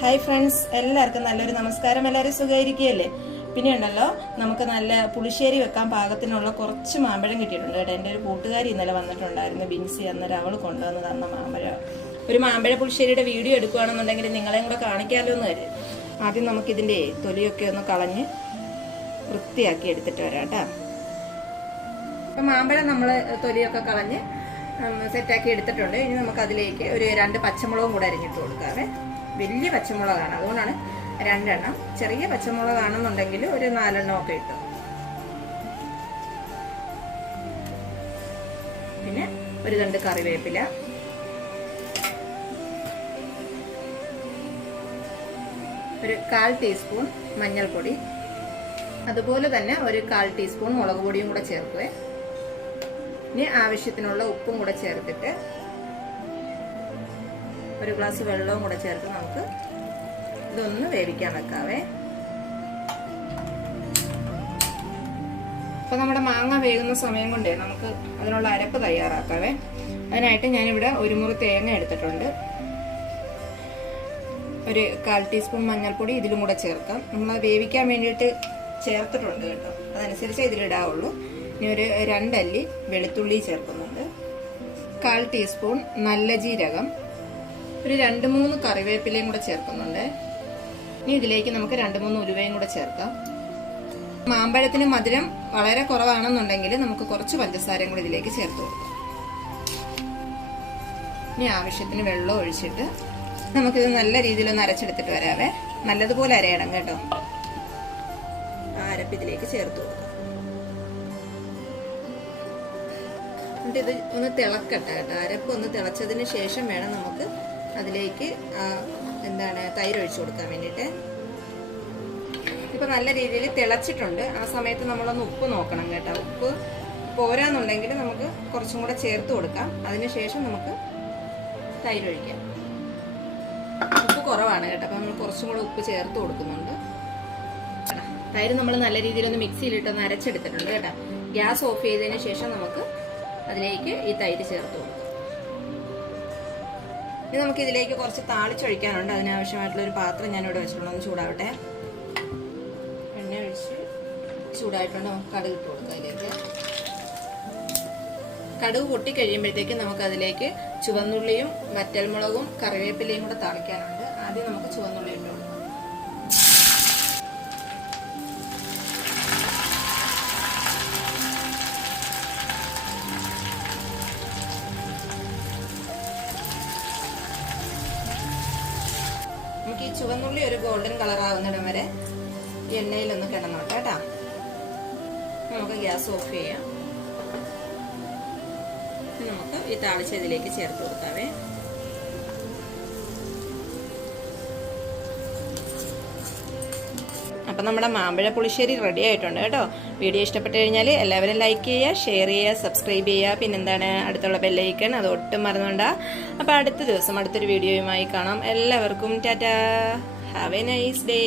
Hi friends എല്ലാവർക്കും നല്ലൊരു നമസ്കാരം. എല്ലാവരും സുഖമായിരിക്കുകയല്ലേ? പിന്നെ ഉണ്ടല്ലോ നമുക്ക് നല്ല പുളിശ്ശേരി വെക്കാൻ പാകത്തിനുള്ള കുറച്ച് മാമ്പഴം കിട്ടിയിട്ടുണ്ട് കേട്ടോ. എന്റെ ഒരു കൂട്ടുകാരി ഇന്നലെ വന്നിട്ടുണ്ടായിരുന്നു ബിൻസി അന്നേരം അവൾ കൊണ്ടുവന്ന് തന്ന മാമ്പഴം. ഒരു മാമ്പഴ പുളിശ്ശേരിയുടെ വീഡിയോ എടുക്കുകയാണെന്നുണ്ടെങ്കിൽ നിങ്ങളെയും കൂടെ കാണിക്കാമല്ലോ എന്ന് വരെ ആദ്യം നമുക്കിതിന്റെ തൊലിയൊക്കെ ഒന്ന് കളഞ്ഞ് വൃത്തിയാക്കി എടുത്തിട്ട് വരാം കേട്ടോ. അപ്പം മാമ്പഴം നമ്മൾ തൊലിയൊക്കെ കളഞ്ഞ് സെറ്റാക്കി എടുത്തിട്ടുണ്ട്. ഇനി നമുക്കതിലേക്ക് ഒരു രണ്ട് പച്ചമുളകും കൂടെ അരിഞ്ഞിട്ട് കൊടുക്കാവേ. വലിയ പച്ചമുളകാണ്. അതുകൊണ്ടാണ് രണ്ടെണ്ണം. ചെറിയ പച്ചമുളകാണെന്നുണ്ടെങ്കിൽ ഒരു നാലെണ്ണം ഒക്കെ ഇട്ടു. പിന്നെ ഒരു രണ്ട് കറിവേപ്പില. ഒരു കാൽ ടീസ്പൂൺ മഞ്ഞൾപ്പൊടി. അതുപോലെ തന്നെ ഒരു കാൽ ടീസ്പൂൺ മുളക് പൊടിയും കൂടെ ചേർക്കുവേ. ഇനി ആവശ്യത്തിനുള്ള ഉപ്പും കൂടെ ചേർത്തിട്ട് ഒരു ഗ്ലാസ് വെള്ളവും കൂടെ ചേർത്ത് നമുക്ക് ഇതൊന്ന് വേവിക്കാൻ വെക്കാവേ. അപ്പൊ നമ്മുടെ മാങ്ങ വേകുന്ന സമയം കൊണ്ടേ നമുക്ക് അതിനുള്ള അരപ്പ് തയ്യാറാക്കാവേ. അതിനായിട്ട് ഞാനിവിടെ ഒരു മുറി തേങ്ങ എടുത്തിട്ടുണ്ട്. ഒരു കാൽ ടീസ്പൂൺ മഞ്ഞൾപ്പൊടി ഇതിലും കൂടെ ചേർക്കാം. നമ്മൾ വേവിക്കാൻ വേണ്ടിയിട്ട് ചേർത്തിട്ടുണ്ട് കേട്ടോ. അതനുസരിച്ച് ഇതിലിടാവുള്ളൂ. ഇനി ഒരു രണ്ടല്ലി വെളുത്തുള്ളി ചേർക്കുന്നുണ്ട്. കാൽ ടീസ്പൂൺ നല്ല ജീരകം. ഒരു രണ്ട് മൂന്ന് കറിവേപ്പിലയും കൂടെ ചേർക്കുന്നുണ്ട്. ഇനി ഇതിലേക്ക് നമുക്ക് രണ്ട് മൂന്ന് ഉലുവയും കൂടെ ചേർക്കാം. മാമ്പഴത്തിന് മധുരം വളരെ കുറവാണെന്നുണ്ടെങ്കിൽ നമുക്ക് കുറച്ച് പഞ്ചസാരയും കൂടി ഇതിലേക്ക് ചേർത്ത് കൊടുക്കാം. ഇനി ആവശ്യത്തിന് വെള്ളം ഒഴിച്ചിട്ട് നമുക്കിത് നല്ല രീതിയിൽ ഒന്ന് അരച്ചെടുത്തിട്ട് വരാവേ. നല്ലതുപോലെ അരയണം കേട്ടോ. അരപ്പ് ഇതിലേക്ക് ചേർത്ത് കൊടുക്കാം. എന്നിട്ട് ഇത് ഒന്ന് തിളക്കട്ടെ കേട്ടോ. അരപ്പ് ഒന്ന് തിളച്ചതിന് ശേഷം വേണം നമുക്ക് അതിലേക്ക് എന്താണ് തൈര് ഒഴിച്ചു കൊടുക്കാൻ വേണ്ടിയിട്ട്. ഇപ്പം നല്ല രീതിയിൽ തിളച്ചിട്ടുണ്ട്. ആ സമയത്ത് നമ്മളൊന്ന് ഉപ്പ് നോക്കണം കേട്ടോ. ഉപ്പ് പോരാന്നുണ്ടെങ്കിൽ നമുക്ക് കുറച്ചും കൂടെ ചേർത്ത് കൊടുക്കാം. അതിനുശേഷം നമുക്ക് തൈര് ഒഴിക്കാം ഉപ്പ് കുറവാണ് കേട്ടോ. അപ്പം നമ്മൾ കുറച്ചും കൂടെ ഉപ്പ് ചേർത്ത് കൊടുക്കുന്നുണ്ട്. തൈര് നമ്മൾ നല്ല രീതിയിൽ ഒന്ന് മിക്സിയിലിട്ടൊന്ന് അരച്ചെടുത്തിട്ടുണ്ട് കേട്ടോ. ഗ്യാസ് ഓഫ് ചെയ്തതിന് ശേഷം നമുക്ക് അതിലേക്ക് ഈ തൈര് ചേർത്ത് കൊടുക്കാം. ഇനി നമുക്ക് ഇതിലേക്ക് കുറച്ച് താളിച്ചൊഴിക്കാനുണ്ട് അതിനാവശ്യമായിട്ടുള്ള ഒരു പാത്രം ഞാൻ ഇവിടെ വെച്ചിട്ടുണ്ട്. ഒന്ന് ചൂടാവട്ടെ. എണ്ണ ഒഴിച്ച് ചൂടായിട്ടുണ്ട്. നമുക്ക് കടുക് ഇട്ട് കൊടുക്കാം അതിലേക്ക്. കടുക് പൊട്ടി കഴിയുമ്പോഴത്തേക്ക് നമുക്ക് അതിലേക്ക് ചുവന്നുള്ളിയും വറ്റൽമുളകും കറിവേപ്പിലയും കൂടെ താളിക്കാനുണ്ട്. ആദ്യം നമുക്ക് ചുവന്നുള്ളി ഇട്ട് നമുക്ക് ഈ ചുവന്നുള്ളി ഒരു ഗോൾഡൻ കളർ ആവുന്നിടം വരെ എണ്ണയിലൊന്ന് കിടന്നോട്ടെ കേട്ടോ. നമുക്ക് ഗ്യാസ് ഓഫ് ചെയ്യാം. നമുക്ക് ഈ താളിച്ചതിലേക്ക് ചേർത്ത് കൊടുക്കാവേ. അപ്പം നമ്മുടെ മാമ്പഴ പുളിശ്ശേരി റെഡി ആയിട്ടുണ്ട് കേട്ടോ. വീഡിയോ ഇഷ്ടപ്പെട്ട് കഴിഞ്ഞാൽ എല്ലാവരും ലൈക്ക് ചെയ്യുക ഷെയർ ചെയ്യുക സബ്സ്ക്രൈബ് ചെയ്യുക. പിന്നെന്താണ് അടുത്തുള്ള ബെല്ലൈക്കൺ അത് ഒട്ടും മറന്നുകൊണ്ട. അപ്പോൾ അടുത്ത ദിവസം അടുത്തൊരു വീഡിയോയുമായി കാണാം. എല്ലാവർക്കും tata. Have a nice day